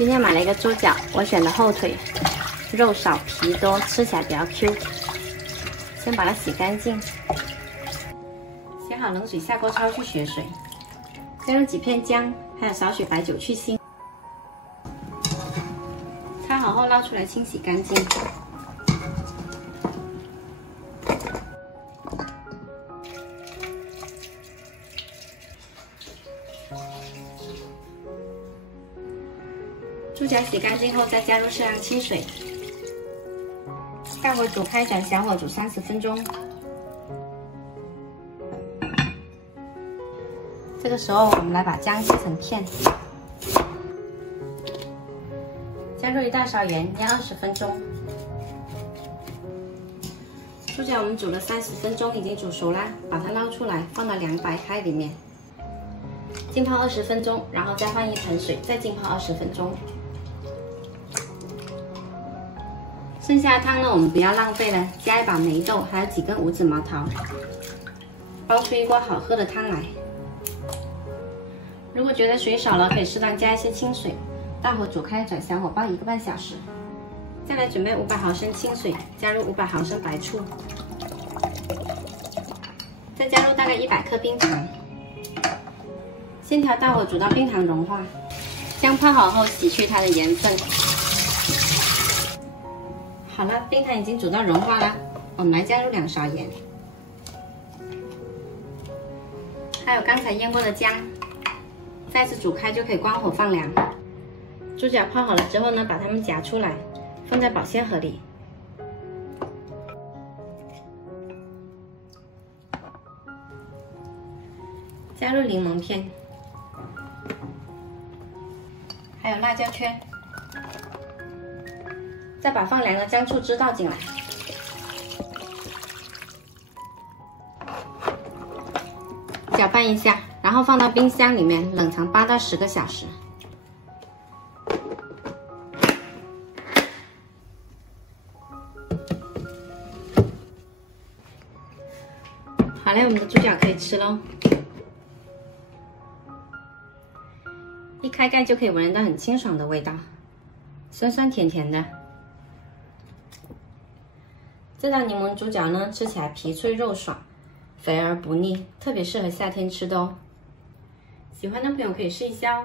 今天买了一个猪脚，我选的后腿，肉少皮多，吃起来比较 Q。先把它洗干净，洗好冷水下锅焯去血水，加入几片姜，还有少许白酒去腥。擦好后捞出来清洗干净。猪脚洗干净后，再加入适量清水，大火煮开，转小火煮30分钟。这个时候，我们来把姜切成片，加入1大勺盐，腌20分钟。猪脚我们煮了30分钟，已经煮熟啦，把它捞出来，放到凉白开里面，浸泡20分钟，然后再换一盆水，再浸泡20分钟。剩下的汤呢，我们不要浪费了，加一把梅豆，还有几根无籽毛桃，煲出一锅好喝的汤来。如果觉得水少了，可以适当加一些清水，大火煮开，转小火煲1个半小时。再来准备500毫升清水，加入500毫升白醋，再加入大概100克冰糖，先调大火煮到冰糖融化。姜泡好后，洗去它的盐分。好了，冰糖已经煮到融化了，我们来加入2勺盐，还有刚才腌过的姜，再次煮开就可以关火放凉。猪脚泡好了之后呢，把它们夹出来，放在保鲜盒里。加入柠檬片，还有辣椒圈。再把放凉的姜醋汁倒进来，搅拌一下，然后放到冰箱里面冷藏8到10个小时。好嘞，我们的猪脚可以吃喽。一开盖就可以闻到很清爽的味道，酸酸甜甜的。这道柠檬猪脚呢，吃起来皮脆肉爽，肥而不腻，特别适合夏天吃的哦。喜欢的朋友可以试一下哦。